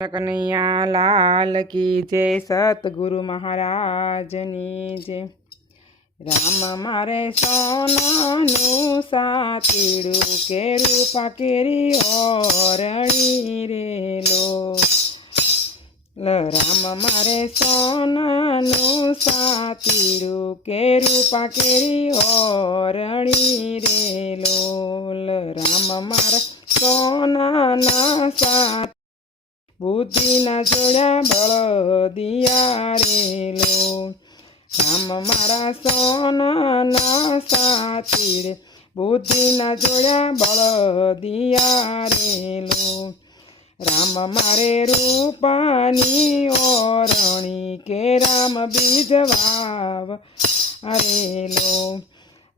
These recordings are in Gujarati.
કનૈયા લાલ કી જય, સતગુરુ મહારાજની જય। રામ મારે સોનાનું સાતીડું, કેરું પાકેરી ઓરણી રેલો। રામ મારે સોનાનું સાતીડું, કેરું પાકેરી ઓરણી રેલો। રામ મારા સોનાના સાત બુદ્ધિના જોડ્યા બળદિયા રેલો। રામ મારા સોનાના સાતીડે, બુદ્ધિના જોડ્યા બળદિયા રેલો। રામ મારે રૂપાની ઓરણી, કે રામ બીજ વાવ રેલો।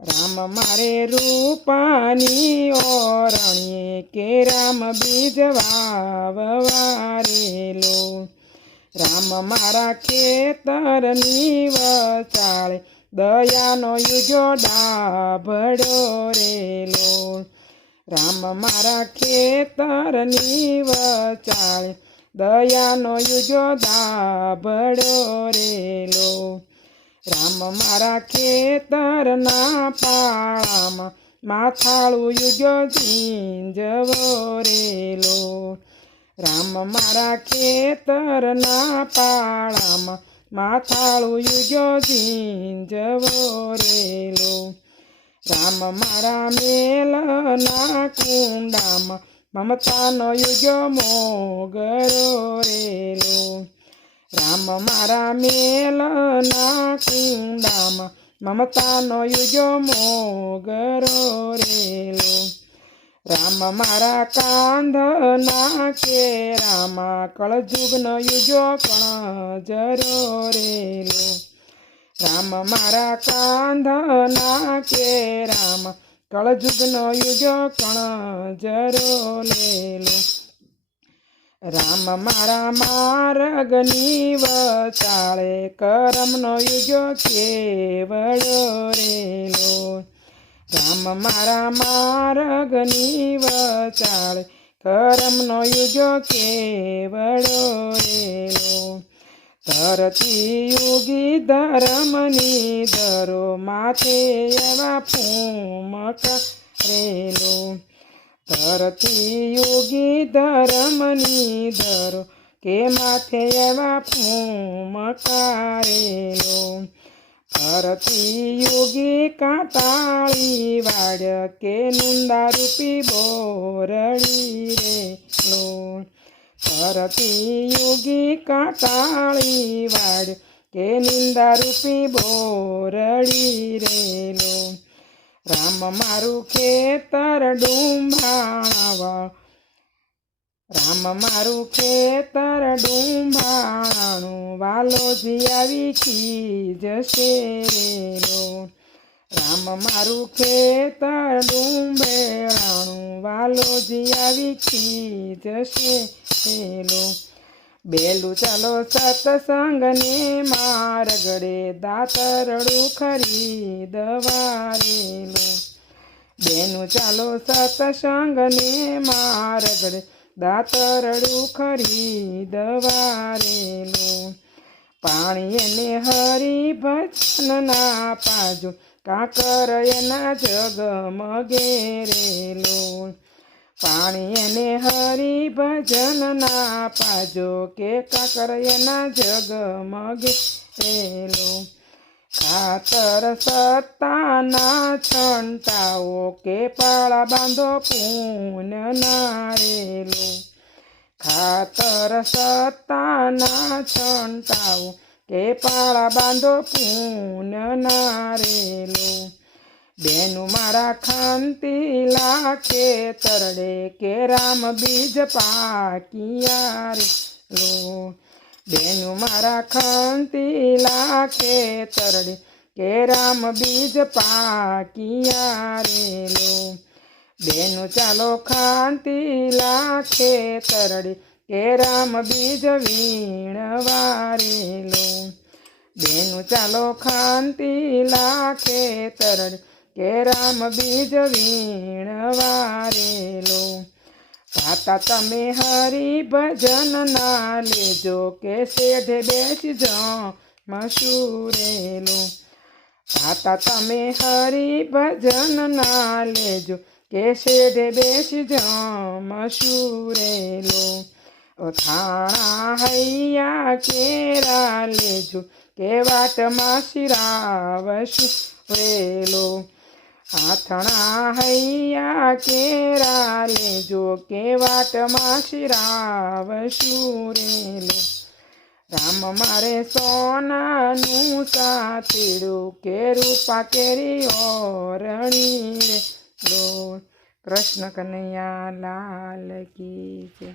રામ મારે રૂપાની ઓરણીએ, કે રામ બીજ વાવવારેલો। રામ મારા ખેતરની વચાળે, દયાનો યુજો ડાભડો રેલો। રામ મારા ખેતરની વચાળે, દયાનો યુજો ડાભડો રેલો। રામ મારા ખેતરના પાળામાં, માથાળું યુજો ઝીંઝવો રેલો। રામ મારા ખેતરના પાળામાં, માથાળું યુજો ઝીંઝવો રેલો। રામ મારા મેલના કુંડામાં, મમતાનો યુજો મોગરો રેલો। રામ મારા મેલના કુંડામાં, મમતાનો યુજો મોગરો રેલો। રામ મારા કાંધના કેરામાં, કળજુગનો યુજો કણજરો રેલો। રામ મારા કાંધના કેરામાં, કળજુગનો યુજો કણજરો રેલો। રામ મારા માર્ગની વચાળે, કરમનો યુજો કેવડો રેલો। રામ મારા માર્ગની વચાળે, કરમનો યુજો કેવડો રેલો। ધરતી યુગી ધર્મની ધરો, માથે એવા ફૂમકા રેલો। ધરતી યુગી ધર્મની ધરો, કે માથે એવા ફૂમકા રેલો। ધરતી યુગી કાંટાળી વાડ, કે નુંદા રૂપી બોરડી રેલો। ધરતી યુગી કાંટાળી વાડ, કે નિંદા રૂપી બોરડી રેલો। રામ મારું ખેતર ડુંભાણાવાળું, રામ મારું ખેતર ડુંભાણું, વાલોજી આવી ખીજશે રેલો। રામ મારું ખેતર ડુંબેણાણું, વાલોજી આવી ખીજશે રેલો। બેલું ચાલો સત્સંગને માર્ગડે, દાતરડું ખરીદવા રેલો। બેનું ચાલો સત્સંગને માર્ગડે, દાતરડું ખરીદવા રેલો। પાણી એને હરિભજનના પાજો, કાંકર એના જગમગે રેલો। પાણી એને હરિભજનના પાજો, કે કાંકર એના જગમગે રેલો। ખાતર સત્તાના છંટાઓ, કે પાળા બાંધો પુણ્યના રેલો। ખાતર સત્તાના છંટાઓ, કે પાળા બાંધો પુણ્યના રેલો। બેનું મારા ખંતીલા ખેતરડે, કે રામ બીજ પાકિયા રેલો। બેનું મારા ખંતીલા ખેતરડે, કે રામ બીજ પાકિયા રેલો। બેનું ચાલો ખંતીલા ખેતરડે, કે રામ બીજ વીણવા રેલો। બેનું ચાલો ખંતીલા ખેતરડે, કે રામ બીજ વીણવા રેલો। ગાતા તમે હરિ ભજન ના લેજો કે શેઢે બેસી જમશુરેલો. ગાતા તમે હરિ ભજન ના લેજો કે શેઢે બેસી જમશુરેલો. થાણા હૈયા કેરા લેજો કે વાટમાં શિરાવશું રેલો. આથણા હૈયા કેરા લેજો કે વાટમાં શિરાવશું રેલો. રામ મારે સોનાનું સાતીડું કે રૂપા કેરી ઓરણી રે લો. કૃષ્ણ કનૈયા લાલ કી જય.